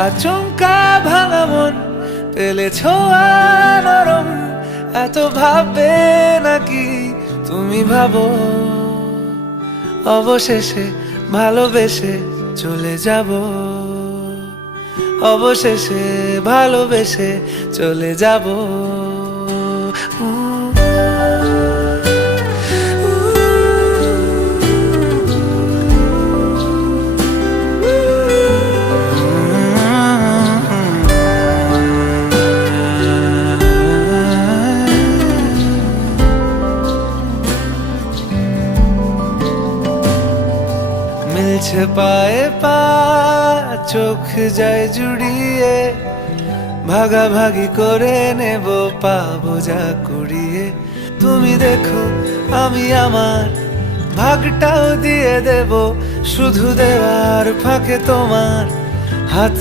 আচমকা ভাঙা মন পেলে ছোঁয়া নরম, এত ভাববে নাকি তুমি ভাবো? অবশেষে ভালোবেসে চলে যাব, অবশেষে ভালোবেসে চলে যাব। মিলছে পায়ে পা, চোখ যায় জুড়িয়ে, ভাগাভাগি করে নেব পাবো যা কুড়িয়ে। তুমি দেখো আমি আমার ভাগটাও দিয়ে দেব, শুধু দেওয়ার ফাঁকে তোমার হাত